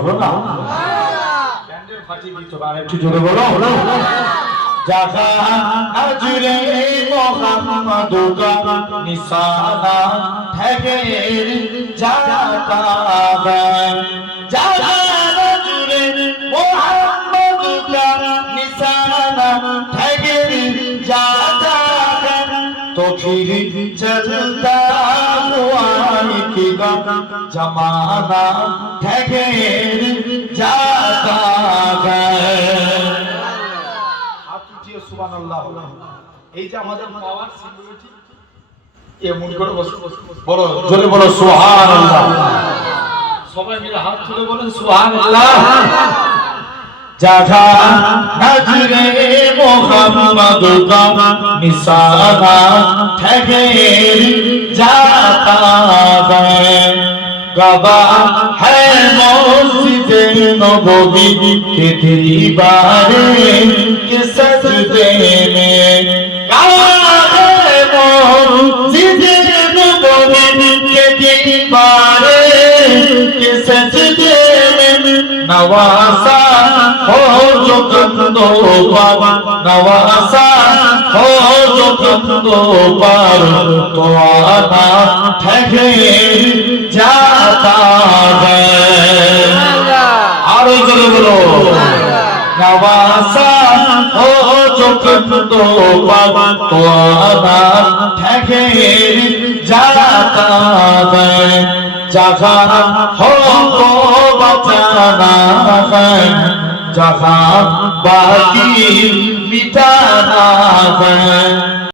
বলো না ব্যান্ডের ফাটি দিতে পারে একটু জোরে বলো জাহান জুড়ে মোহাম্মদুকা নিশানা ঠেকের জাতা গান জাহান জুড়ে মোহাম্মদুকা নিশানা ঠেকের জাতা গান তো फिर चलता हुआ कि जमाना ठहर जाता है সুবহানাল্লাহ এই যে আমাদের পাওয়ার সিকিউরিটি এমন করে বসে বলো জোরে বলো সুবহানাল্লাহ সবাই মিলে হাত তুলে বলেন সুবহানাল্লাহ জাগা নজরে মোহাম্মদ কা নিশানা ঠহর जाता है गवाह है मस्जिद नबवी के दीवारे के सजदे में गवाह है मस्जिद नबवी के दीवारे के सजदे में नवासा हो जो कंदो बाबा नवासा हो जो कंदो पर तो आना ठहर जाता है और जोर बोलो नवासा हो जो कंदो बाबा तो आना ठहर जाता है जहाँ हो को बचाना है जहाँ बाकी मिटाना है।